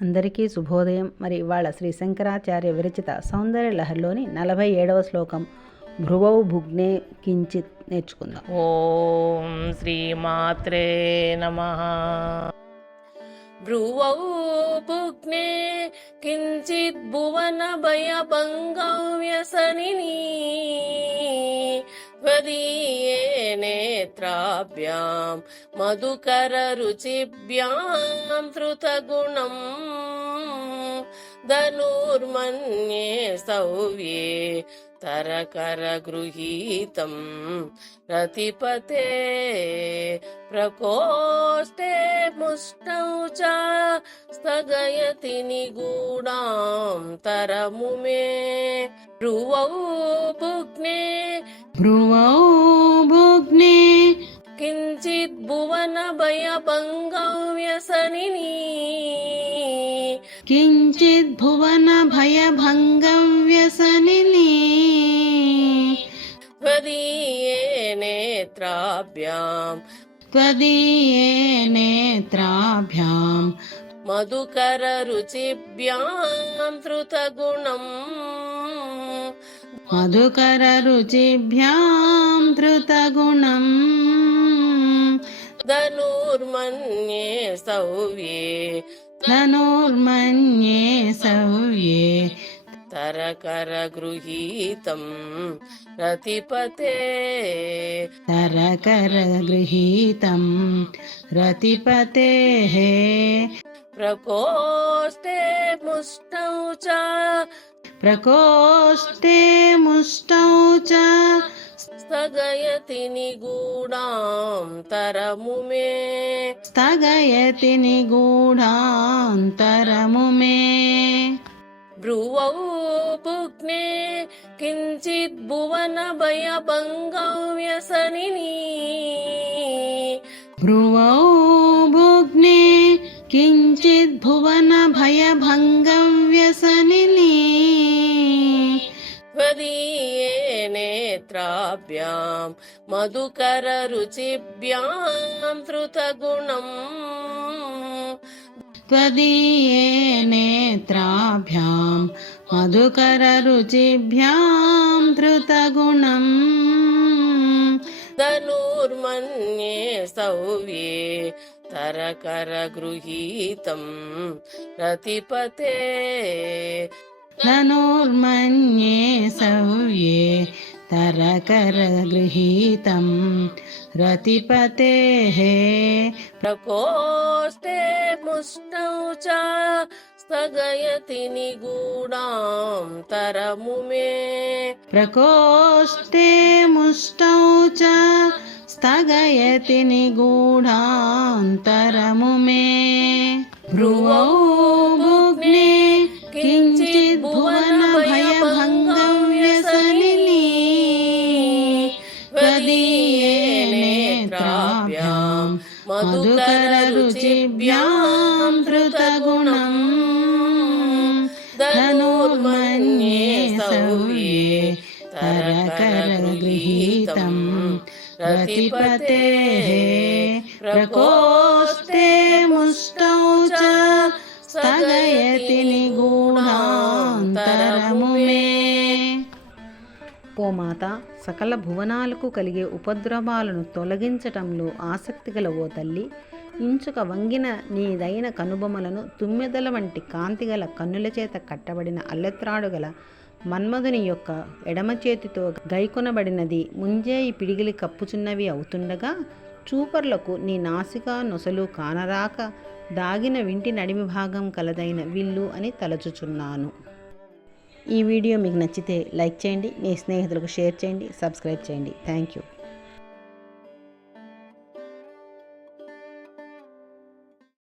అందరికీ శుభోదయం. మరి ఇవాళ శ్రీ శంకరాచార్య విరచిత సౌందర్య లహరిలోని 47వ శ్లోకం భ్రువౌ భుగ్నే కించిత్ నేర్చుకుందాం. ఓం శ్రీమాత్రే నమః. భ్రువౌ భుగ్నే కించిత్ భువన భయభంగం వ్యసనిని త్వదీయే నేత్రాభ్యాం మధుకర రుచిభ్యాం ధృతగుణం ధనుర్మన్యే సౌవ్యే తరకర గృహీతం రతిపతే ప్రకోష్ఠే ముష్టౌ చ స్థగయతి నిగూఢాం తరముమే. భ్రువౌ భుగ్నే కించిత్ భువన భయభంగం వ్యసనిని కించిత్ భువన భయభంగం వ్యసనిని త్వదీయే నేత్రాభ్యాం మధుకర రుచిభ్యాం ధృతగుణం మధుకర రుచిభ్యాం ధృతగుణం ధనుర్మన్యే సౌవ్యే తరకర గృహీతం రతిపతే ప్రకోష్ఠే ముష్టౌ చ స్థగయతి నిగూఢాం తరముమే. భ్రువౌ భుగ్నే కించిత్ భువన భయభంగం వ్యసనిని భ్రువౌ భుగ్నే కించిత్ భువన భయభంగం వ్యసనిని త్వదీయే నేత్రాభ్యాం మధుకర రుచిభ్యాం ధృతగుణం త్వదీయే నేత్రాభ్యాం మధుకర రుచిభ్యాం ధృతగుణం ధనుర్మన్యే సౌవ్యే తరకర గృహీతం రతిపతే ధనుర్మన్యే సౌవ్యే తరకర గృహీతం రతిపతే ప్రకోష్ఠే ముష్టౌ చ స్థగయతి నిగూఢాం తరముమే. ప్రకోష్ఠే ముష్టౌ చ స్థగయతి నిగూఢాం తరముమే. భ్రువౌ భుగ్నే కించిత్ భువన భయభంగం వ్యసనిని త్వదీయే నేత్రాభ్యాం మధుకర రుచిభ్యాం ధృతగుణం ధనుర్మన్యే సౌవ్యే తరకర గృహీతం రతిపతే ప్రకోష్ఠే ముష్టౌ చ స్థగయతి నిగూఢాం తరముమే. ఓ మాత, సకల భువనాలకు కలిగే ఉపద్రవాలను తొలగించటంలో ఆసక్తి గల ఓ తల్లి, ఇంచుక వంగిన నీదైన కనుబొమలను తుమ్మెదల వంటి కాంతిగల కన్నుల చేత కట్టబడిన అల్లెత్రాడు గల మన్మధుని యొక్క ఎడమ చేతితో గైకొనబడినది ముంజేయి పిడిగిలి కప్పుచున్నవి అవుతుండగా, చూపర్లకు నీ నాసిక నొసలు కానరాక దాగిన వింటి నడిమి భాగం కలదైన విల్లు అని తలచుచున్నాను. ఈ వీడియో మీకు నచ్చితే లైక్ చేయండి, మీ స్నేహితులకు షేర్ చేయండి, సబ్స్క్రైబ్ చేయండి. Thank you.